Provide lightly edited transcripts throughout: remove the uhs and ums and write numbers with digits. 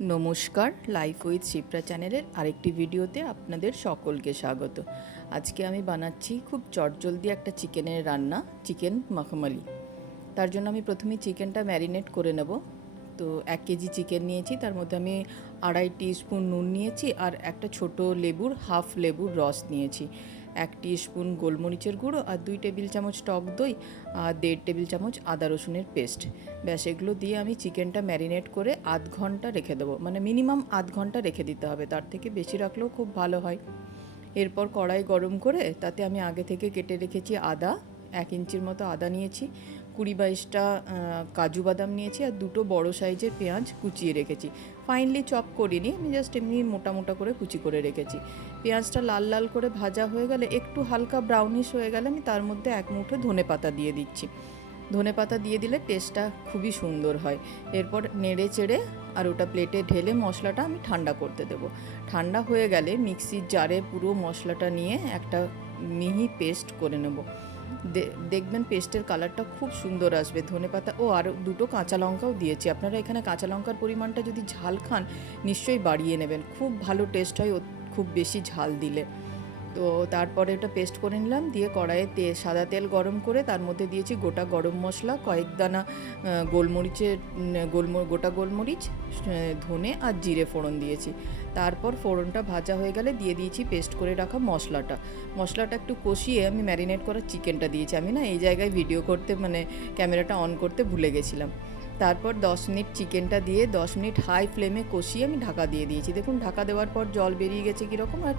নমস্কার, life with Shipra চ্যানেলের আরেকটি ভিডিওতে আপনাদের সকলকে স্বাগত। আজকে আমি বানাচ্ছি খুব চটজলদি একটা চিকেনের রান্না, চিকেন মাখমালি। তার জন্য আমি প্রথমে চিকেনটা ম্যারিনেট করে নেব। তো 1 কেজি চিকেন নিয়েছি, তার মধ্যে আমি 2.5 টিস্পুন নুন নিয়েছি আর একটা ছোট লেবুর হাফ লেবুর রস নিয়েছি, 1 টিস্পুন গোলমরিচের গুঁড়ো আর 2 টেবিল চামচ টক দই আর 1.5 টেবিল চামচ আদা রসুনের পেস্ট। ব্যাস এগুলো দিয়ে আমি চিকেনটা ম্যারিনেট করে আধ ঘন্টা রেখে দেবো, মানে মিনিমাম আধ ঘন্টা রেখে দিতে হবে, তার থেকে বেশি রাখলেও খুব ভালো হয়। এরপর কড়াই গরম করে তাতে আমি আগে থেকে কেটে রেখেছি আদা, 1 ইঞ্চির মতো আদা নিয়েছি, 20-22টা কাজু বাদাম নিয়েছি আর 2টো বড়ো সাইজের পেঁয়াজ কুচিয়ে রেখেছি। ফাইনলি চপ করিনি, আমি জাস্ট এমনি মোটা মোটা করে কুচি করে রেখেছি। পেঁয়াজটা লাল লাল করে ভাজা হয়ে গেলে, একটু হালকা ব্রাউনিশ হয়ে গেলে আমি তার মধ্যে 1 মুঠো ধনেপাতা দিয়ে দিচ্ছি। ধনেপাতা দিয়ে দিলে টেস্টটা খুবই সুন্দর হয়। এরপর নেড়ে চেড়ে আর ওটা প্লেটে ঢেলে মশলাটা আমি ঠান্ডা করতে দেবো। ঠান্ডা হয়ে গেলে মিক্সির জারে পুরো মশলাটা নিয়ে একটা মিহি পেস্ট করে নেব। দেখবেন পেস্টের কালারটা খুব সুন্দর আসবে। ধনেপাতা ও আর 2টো কাঁচা লঙ্কাও দিয়েছি। আপনারা এখানে কাঁচা লঙ্কার পরিমাণটা যদি ঝাল খান নিশ্চয়ই বাড়িয়ে নেবেন, খুব ভালো টেস্ট হয় খুব বেশি ঝাল দিলে। তো তারপরে এটা পেস্ট করে নিলাম, দিয়ে কড়াইয়ে সাদা তেল গরম করে তার মধ্যে দিয়েছি গোটা গরম মশলা, কয়েক দানা গোটা গোলমরিচ, ধনে আর জিরে ফোড়ন দিয়েছি। তারপর ফোড়নটা ভাজা হয়ে গেলে দিয়ে দিয়েছি পেস্ট করে রাখা মশলাটা একটু কষিয়ে আমি ম্যারিনেট করা চিকেনটা দিয়েছি। আমি না এই জায়গায় ভিডিও করতে ক্যামেরাটা অন করতে ভুলে গেছিলাম। তারপর 10 মিনিট চিকেনটা দিয়ে 10 মিনিট হাই ফ্লেমে কষিয়ে আমি ঢাকা দিয়ে দিয়েছি। দেখুন ঢাকা দেওয়ার পর জল বেরিয়ে গেছে কীরকম, আর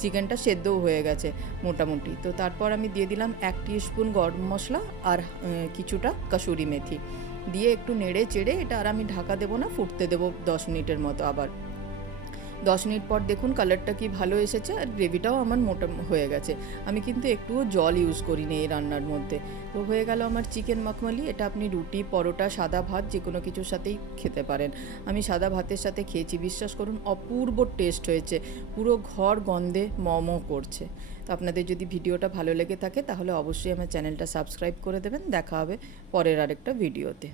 চিকেনটা সেদ্ধও হয়ে গেছে মোটামুটি। তো তারপর আমি দিয়ে দিলাম 1 টিস্পুন গরম মশলা আর কিছুটা কাসুরি মেথি দিয়ে একটু নেড়ে চেড়ে এটা আর আমি ঢাকা দেবো না, ফুটতে দেবো 10 মিনিটের মতো। আবার 10 মিনিট পর দেখুন কালারটা কি ভালো এসেছে আর গ্রেভিটাও আমার মোটা হয়ে গেছে। আমি কিন্তু একটুও জল ইউজ করিনি এই রান্নার মধ্যে। তো হয়ে গেল আমার চিকেন মাখমালি। এটা আপনি রুটি, পরোটা, সাদা ভাত যে কোনো কিছুর সাথেই খেতে পারেন। আমি সাদা ভাতের সাথে খেয়েছি, বিশ্বাস করুন অপূর্ব টেস্ট হয়েছে, পুরো ঘর গন্ধে ম করছে। তো আপনাদের যদি ভিডিওটা ভালো লেগে থাকে তাহলে অবশ্যই আমার চ্যানেলটা সাবস্ক্রাইব করে দেবেন। দেখা হবে পরের আরেকটা ভিডিওতে।